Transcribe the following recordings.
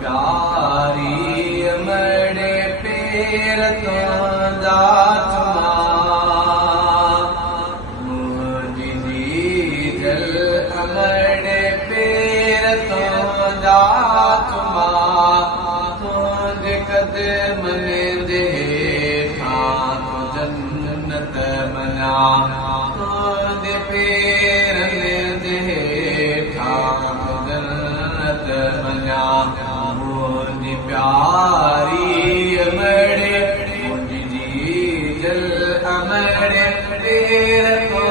प्यारी अमड़े पैर तो दातमा मुझी जल अमड़े पैर तो दातमा तुझे कदम दे ठाक जन्नत मना तुझे पैर दे ठाक जन्नत मना मुझी प्यारी अमड़े मुझी जल अमड़े पैर तो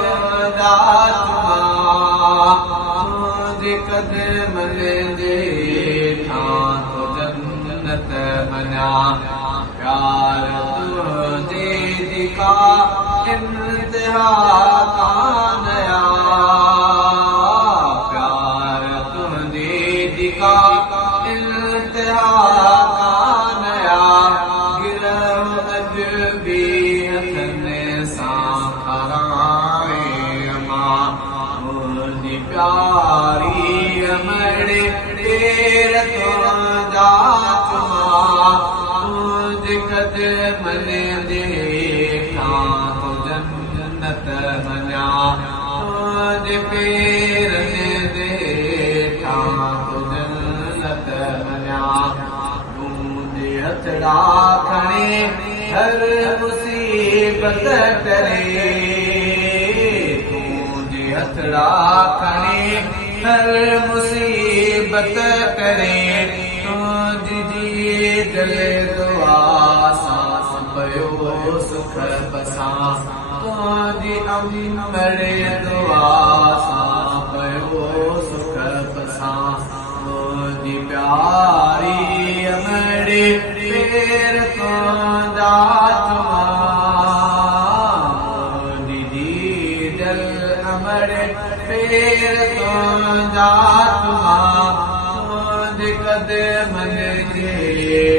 दातमा तुझे कदम दे ठाक जन्नत मना प्यार तुझे दिखा इंतहा का नया प्यार तुझे दिखा इंतहा का नया गिरह अजबी हथने सा खराए मां मुझी प्यारी अमड़े पैर तो दातमा तुझे कदम दे ठाक जन्नत मना तुझे पैर दे ठाक जन्नत मना तुझे हथड़ा खणे हर मुसीबत करे तुझे हथड़ा खणे हर मुसीबत करे तुझी जले दुआ सांस पयो सुख बसा तुझी अमड़े दुआ सांस पयो सुख बसा तुझी प्यारी अमड़े पैर तो दातमा मुझी जल अमड़े पैर तो दातमा तुझे कदम दे